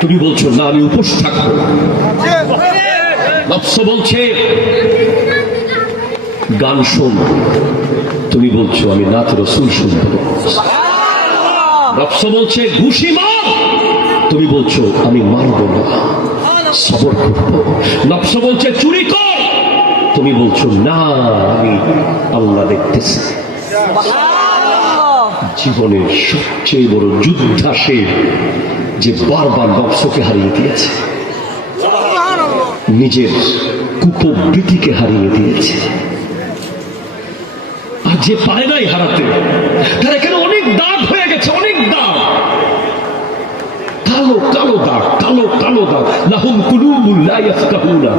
তুমি বলছো না আমি উপোস থাকবো। নফস বলছে গান শোন, তুমি বলছো আমি নাত রসুল শুনবো। নফস বলছে ঘুষি মার, তুমি বলছো আমি মারবো না, সবর করবো। নফস বলছে চুরি কর, তুমি বলছো না আমি আল্লাহ দেখতেছি। জীবনের সবচেয়ে বড় যোদ্ধা সে যে বারবার নফসকে হারিয়ে দিয়েছে, নিজের কুপ্রবৃত্তিকে হারিয়ে দিয়েছে। আর যে পারে নাই হারাতে, তার এখানে অনেক দাগ হয়ে গেছে, অনেক দাগ, কালো কালো দাগ, কালো কালো দাগ। লাহুম কুলুবুন লা ইয়াফকাহুনা,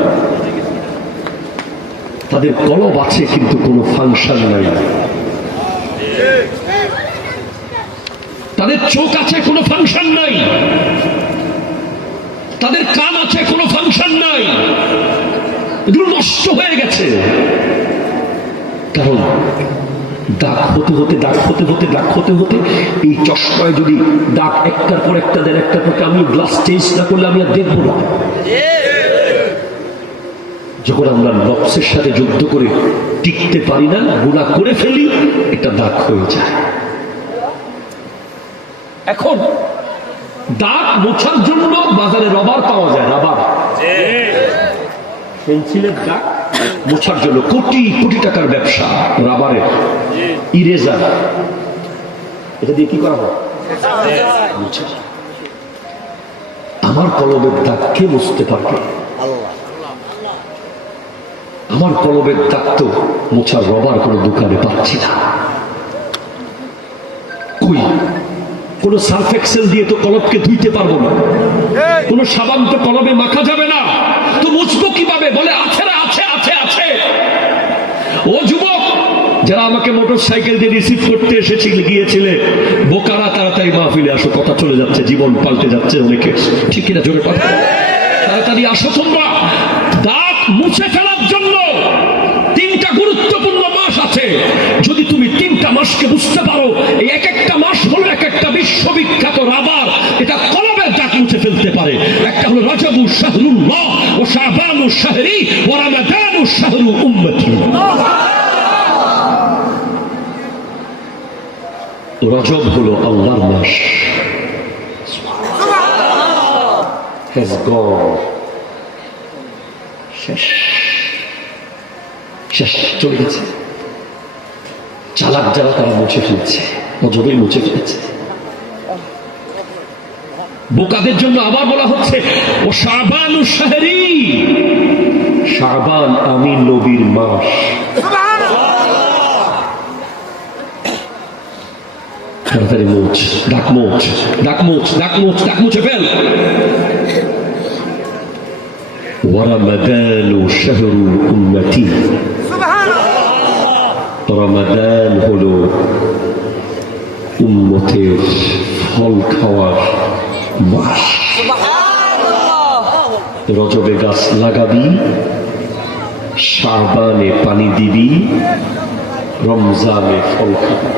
তাদের কলব আছে কিন্তু কোনো ফাংশন নাই। তাদের চোখ আছে কোনো ফাংশন নাই, তাদের কান আছে কোনো ফাংশন নাই, এগুলো নষ্ট হয়ে গেছে। কারণ দাগ হতে হতে দাগ হতে হতে দাগ হতে হতে এই চশমায় যদি দাগ একটার পর একটা দেন, একটার পর আমি গ্লাস চেঞ্জ না করলে আমি আর দেখবো না। যখন আমরা নফসের সাথে যুদ্ধ করে টিকতে পারি না, গুনাহ করে ফেলি, এটা দাগ হয়ে যায়। এখন দাগ মোছার জন্য বাজারে রবার পাওয়া যায়, রাবার, পেন্সিলের দাগ মোছার জন্য কোটি কোটি টাকার ব্যবসা রাবারের। ইরেজার, এটা দিয়ে কি করা হয়? আমার কলমের দাগ কে মুছতে পারবে? আমার কলমের দাগ তো মোছার রবার কোনো দোকানে পাচ্ছি না। কই কোন সার্ফ এক্সেল দিয়ে তো কলমকে ধুইতে পারবো না, কোন সাবান তো কলমে মাখা যাবে না, তো মুছবো কিভাবে? বলে আছে না, আছে আছে আছে। ও যুবক যারা আমাকে মোটর সাইকেল দিয়ে রিসিভ করতে গিয়েছিলে, বোকারা তাড়াতাড়ি মাহফিলে আসো, কথা চলে যাচ্ছে, জীবন পাল্টে যাচ্ছে অনেকে, ঠিক কিনা? জোরে কথা, তাড়াতাড়ি আসো তোমরা। দাগ মুছে ফেলার জন্য 3টা গুরুত্বপূর্ণ মাস আছে। যদি তুমি 3টা মাসকে বুঝতে পারো, এই এক একটা মাস হলো এক একটা বিশ্ববিখ্যাত রাবার, এটা কলমের দাগ মুছে ফেলতে পারে। একটা হলো রজবু শাহরুল্লাহ ও শাবানু শাহরি ও রমাদানু শাহরু উম্মতি। রজব হলো আল্লাহর মাস, has gone, শেষ শেষ, চলে গেছে। চালাক যারা তারা মুছে ফেলছে, রজবেই মুছে ফেলেছে। বোকাদের জন্য আবার বলা হচ্ছে ও শাবানু শাহরি, শাবান আমি নবীর মাস। তাড়াতাড়ি মোচ, ডাক মোচ, ডাক মোচ, ডাক মোচ, ডাক মুছে ফেল। ওয়ারামাদানু শাহরু উম্মতি, রমাদান হলো উম্মতের ফল খাওয়ার মাস। রজবে গাছ লাগাবি, শাবানে পানি দিবি, রমজানে ফল খাবি।